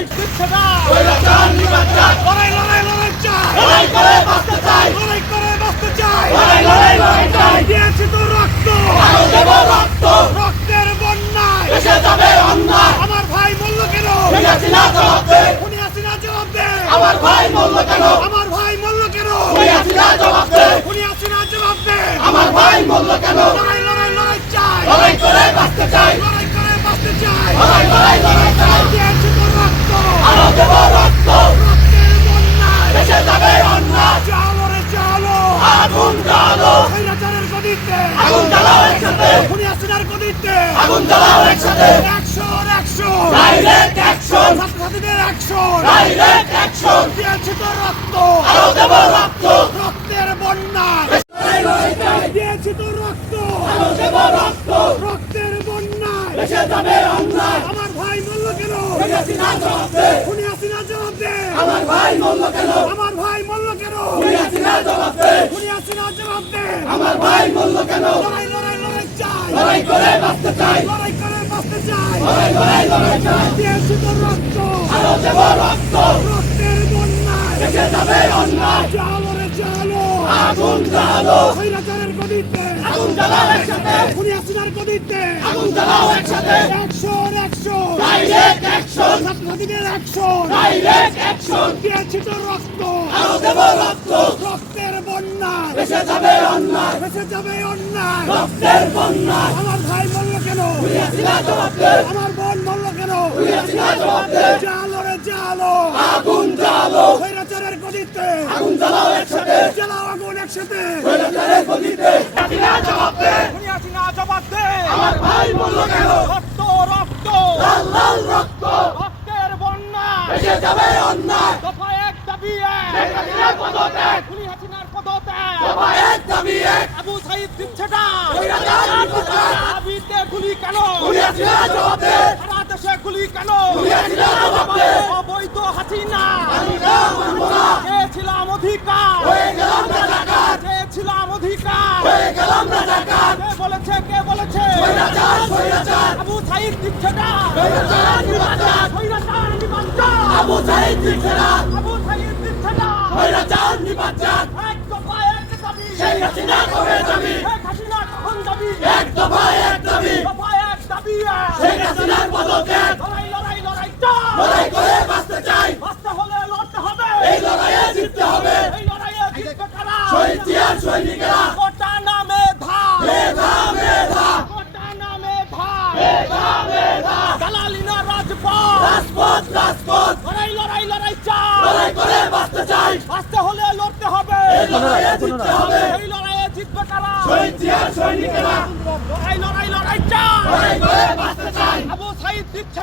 বাঁচতে চাই দিচ্ছে না স্বৈরাচার নিপাত লড়াই লড়াই লড়াই চাই। লড়াই করে বাঁচতে চাই। লড়াই করে বাঁচতে চাই। লড়াই লড়াই লড়াই চাই। দিয়েছি তো রক্ত। আরও দেব রক্ত। রক্তের বন্যায়। দেশে যাবে অন্যায়। আমার ভাই বলল কেন? ঠিক না জবাব। দে খুনি হাসিনা জবাব। দে আমার ভাই বলল কেন? আমার ভাই বলল কেন? না জবাব। দে জবাব। দে আমার ভাই বলল কেন? লড়াই লড়াই লড়াই চাই। লড়াই করে বাঁচতে চাই। লড়াই করে বাঁচতে চাই। লড়াই লড়াই লড়াই চাই। আগুন জ্বালাও একসাথে। অ্যাকশন অ্যাকশন ডাইরেক্ট অ্যাকশন ছাত্রছাত্রীদের অ্যাকশন ডাইরেক্ট অ্যাকশন দিয়েছি তো রক্ত! আরও দেব রক্ত! রক্তের লড়াই দিয়েছি তো রক্ত! আরও দেব রক্ত! রক্তের বন্যায় দেশে যাবে অন্যায়। আমার ভাই বলল কেন? জবাব। দে খুনি হাসিনা জবাব। দে আমার ভাই বলল কেন? আমার ভাই বলল কেন? ঠিক আছে না জবাব। দে খুনি হাসিনা জবাব। দে আমার ভাই বলল কেন লড়াই লড়াই লড়াই চাই লড়াই করে বাঁচতে চাই লড়াই করে বাঁচতে চাই লড়াই লড়াই লড়াই চাই দিয়েছি তো রক্ত আরও দেব রক্ত রক্তের বন্যায় দেশে যাবে অন্যায় চালো রে চালো আগুন জ্বালো স্বৈরাচারের গদিতে আগুন জ্বালাও একসাথে খুনি হাসিনার গদিতে আগুন জ্বালাও একসাথে অ্যাকশন অ্যাকশন ডাইরেক্ট অ্যাকশন ছাত্রছাত্রীদের অ্যাকশন ডাইরেক্ট অ্যাকশন দিয়েছি তো রক্ত আরও দেব রক্ত রক্তের বন্যায় দেশে যাবে অন্যায় ভেসে যাবে অন্যায় রক্তের বন্যায় আমার ভাই বলল আমার বোন বলল কেন? দে জালো রে জালো আগুন গদিতে। আগুন জ্বালাও একসাথে জ্বালাও আগুন একসাথে। স্বৈরাচারের গদিতে ঠিক জবাব দে হাসিনা জবাব দে আমার ভাই বলল কেন? রক্ত রক্ত। লাল লাল রক্ত। রক্তের বন্যা। যাবে অন্যায়। দফা এক দাবি এক। শেখ পদত্যাগ। খুনি হাসিনার পদত্যাগ দফা এক দাবি এক আবু সাইদ দিচ্ছে না। আবিতে গুলি কেন? সারা দেশে গুলি কেন? অবৈধ হাসিনা চেয়েছিলাম অধিকার। চেয়েছিলাম অধিকার। কে বলেছে কে বলেছে? আবু সাইদ দিচ্ছে না। আবু সাইদ দিচ্ছে না। আবু সাইদ দিচ্ছে না। হাসিনা কবে যাবি হাসিনা কখন দাবি এক দফা এক দাবি দফা এক দাবি শেখ হাসিনার পদত্যাগ লড়াই লড়াই লড়াই লড়াই করে বাঁচতে চাই বাঁচতে হলে লড়তে হবে এই লড়াইয়ে জিততে হবে এই লড়াইয়ে জিতবে কারা শহীদ জিয়ার সৈনিকেরা কোটা নামে ধা মেধা মেধা কোটা নামে ধা মেধা মেধা দালালিনা রাজপথ রাজপথ। রাজপথ লড়াই লড়াই লড়াই চাই লড়াই করে বাঁচতে এই লড়াইয়ে জিতবে কারা? শহীদ জিয়ার সৈনিকেরা। লড়াই লড়াই লড়াই চাই। আবু সাইদ দিচ্ছে